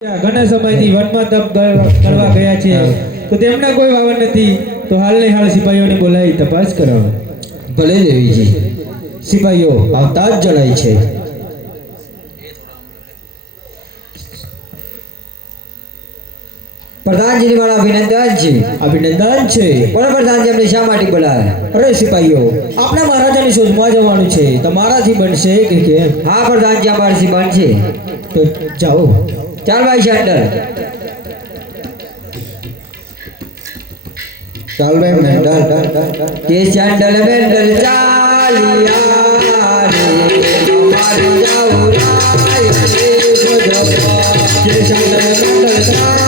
ઘણા સમયથી વનમાં તપ કરવા ગયા છે. તો તેમના કોઈ વાવડ નથી. તો હાલને હાલ સિપાહીઓને બોલાવી તપાસ કરાવો. ભલે દેવીજી સિપાહીઓ આવતા જ જણાય છે. પ્રધાનજી મારા અભિનંદન છે. અભિનંદન છે. પણ પ્રધાનજી અમને શા માટે બોલાવે? અરે સિપાહીઓ આપણા મહારાજાની શોધમાં જવાનું છે. તમારાથી બનશે કે કેમ? હા પ્રધાનજી અમારાથી બનશે તો જાઓ. ચાલ ભાઈ શંડર ચાલ ભાઈ મેંડલ કે ચાંડલ મેંડલ ચાલિયા રે મારી જાઉ રાય કે ચાંડલ મેંડલ ચાલિયા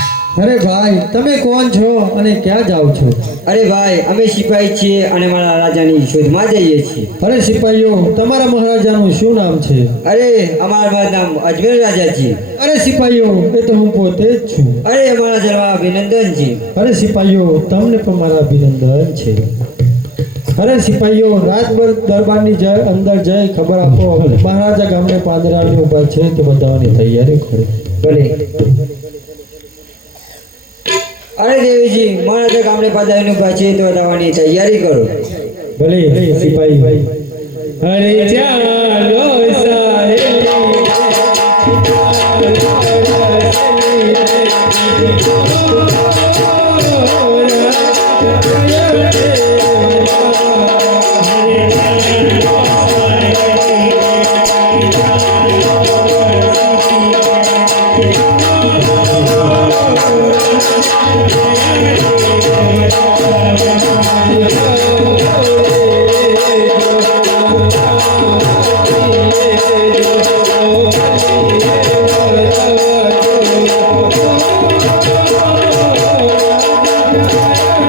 અરે ભાઈ તમે કોણ છો અને ક્યાં જાઓ છો? અરે ભાઈ અમે સિપાહી છીએ અને મારા રાજાની શોધમાં જઈએ છીએ. અરે સિપાહીઓ તમારા મહારાજાનું શું નામ છે? અરે અમારા નામ અજમેર રાજા છે. અરે સિપાહીઓ એ તો હું પોતે જ છું. અરે અમારા જરા અભિનંદન છે અરે સિપાહીઓ તમને પણ મારા અભિનંદન છે. અરે સિપાહીઓ રાતભર દરબારની જય અંદર જઈ ખબર આપો. મહારાજા ગામને પાંદરાની ઉપર છે તે બધાની તૈયારી કરે. ભલે. અરે દેવીજી મારા તો ગામડે પધાવીને પછી તો થવાની તૈયારી કરો ભલે ભાઈ અરે ચાલો સાહેબ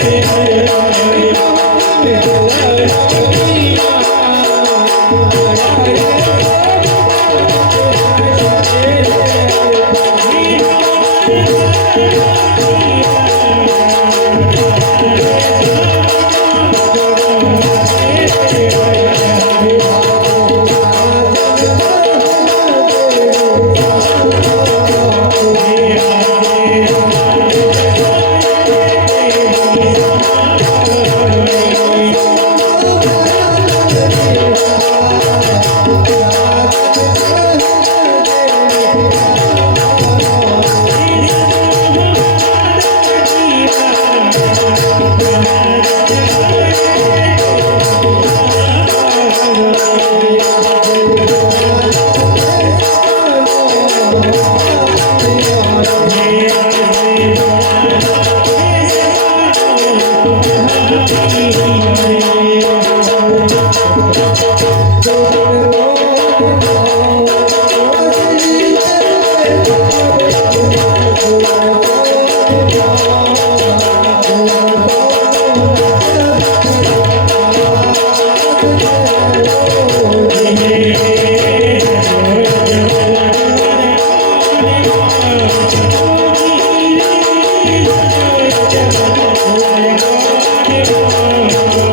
Thank you. Thank you.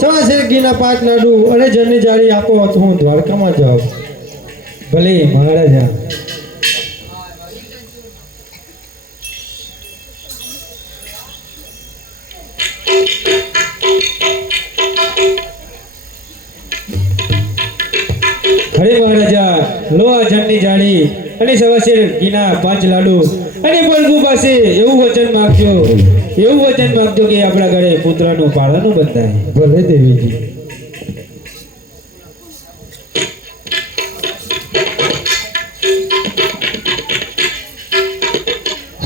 શેર ઘીના પાંચ લાડુ અને જનની જાળી આપો હું દ્વારકામાં જાઉં. ભલે મહારાજા હરે મહારાજા લો આ જનની જાળી અને સવાશેર ઘીના પાંચ લાડુ. અને બલગુ પાસે એવું વચન માંગજો. એવું વચન માંગજો કે આપણા ઘરે પુત્રનું પાળાનું બંધાય. ભલે દેવીજી.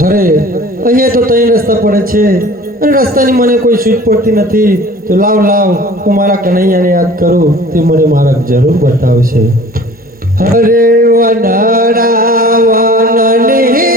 અરે, અહીંયા તો ત્રણ રસ્તા પડે છે. અને રસ્તાની મને કોઈ સૂચ પડતી નથી. તો લાવ લાવ, હું મારા કનૈયાને યાદ કરું. તે મને મારા જરૂર બતાવશે. હરે વનરા વનની